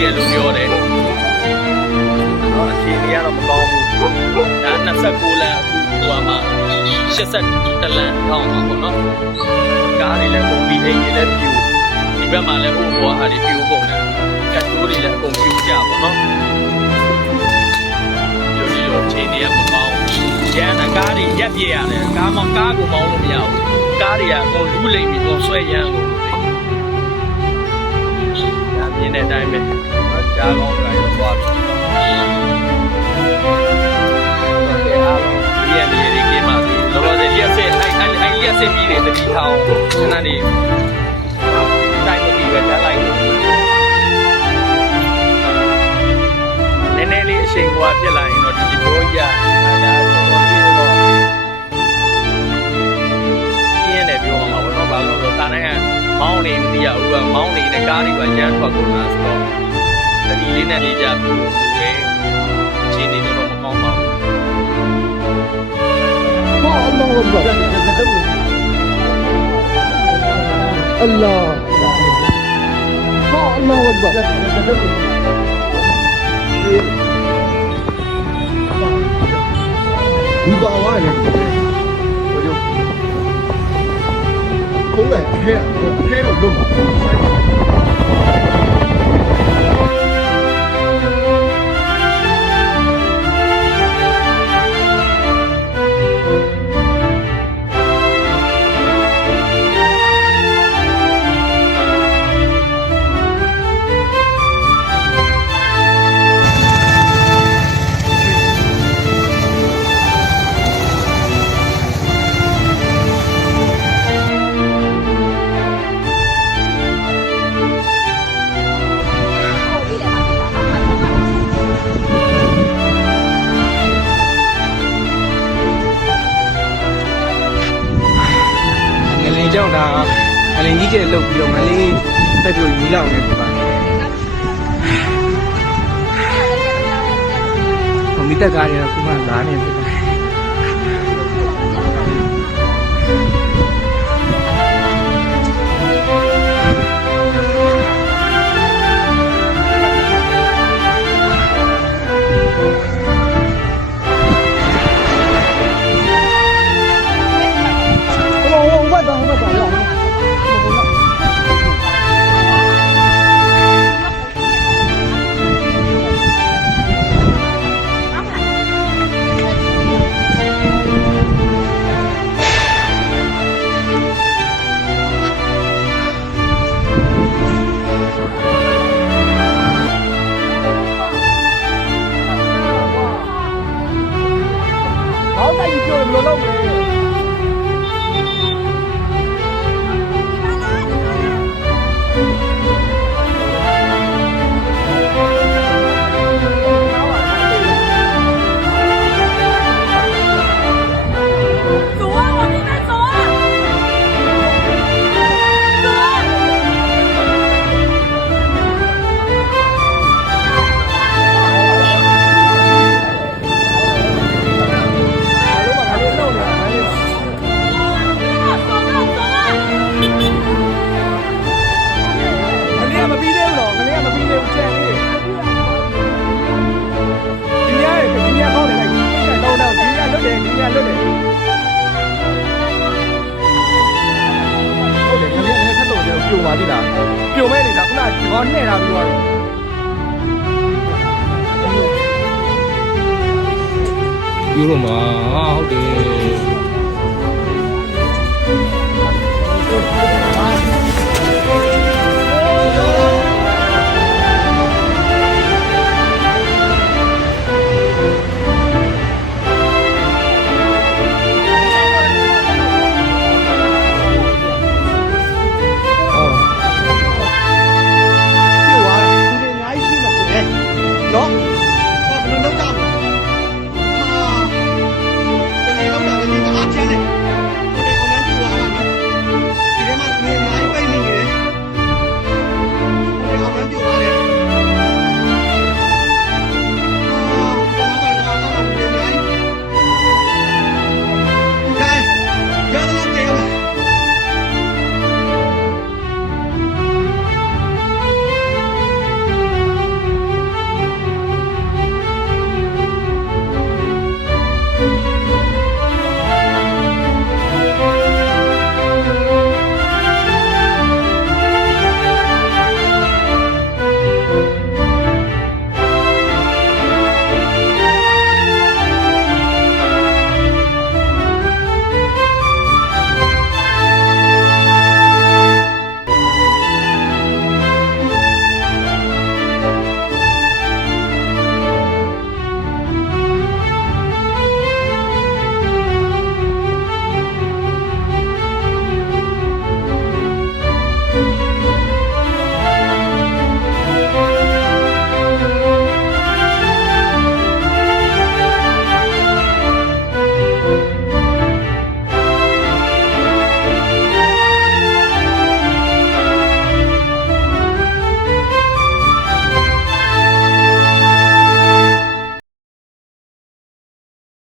လူတွေလည်းပြီးတယ်လို့ပြောတယ်တော့အခြေအနေကတော့မကောင်းဘူးဒါ29လမ်းအခုဟိုမှာ82လမ်းထောင်းပါပေါ့နော်ကားတွေလည်းပုံပြီးအိမ်တွေလည်းပြူဒီဘက်မှာလည်းဟိုဘွားဟာတွေပြူပုံတယ်ကတ်တိုးတွေလည်းအကုန်ပြူကြပါတော့ဒီလိုဒီလိုချိန်တွေကမကောင်းရန်ကားတွေရက်ပြရတယ်ကားမောင်းကားကိုမောင်းလို့မရဘူးကားတွေကအကုန်လူးလိမ့်ပြီးတော့ဆွဲရမ်းကုန် တယ်ညာမြင်တဲ့အတိုင်းပဲကြားကောင်းကြရောသွားပြီဒီရနေရီကင်းပါသေးလောလောဆယ်ရက်ဆက်အဲ့အဲ့အဲ့ရက်ဆက်ပြီးတယ်တတိထောင်ခဏနေတိုင်းမပြီးပဲတက်လိုက်နည်းနည်းလေးအချိန်ကွာပြက်လာရင်တော့ဒီဒီတော့ရဒါတော့ မောင်းနေမသိရဘူးကမောင်းနေတဲ့ကားတွေကရမ်းထွက်ကုန်တာဆိုတော့တတိလေးနဲ့နေကြဘူးပဲအချိန်နေတော့မကောင်းပါဘူးဟောအလောဝတ်ပါအလောဟောအလောဝတ်ပါဒီပါဝါလေဘယ်လို ခုံးတယ်ခဲခဲတော့လုံးပါ ငလင်ကြောင့်ဒါငလင်ကြီးကျဲလုတ်ပြီးတော့ငလင်တက်ပြီးညီလောက်နေပြပါဟိုမိတက်ကားတွေကခုမှလာနေပြီဟို တိုက်ပြောရင်ဘယ်လိုလုပ်မလဲ ပြုံမဲ့နေတာခုနကဒီကောနှဲ့တာပြီးတော့ပြောလို့မဟုတ်တယ်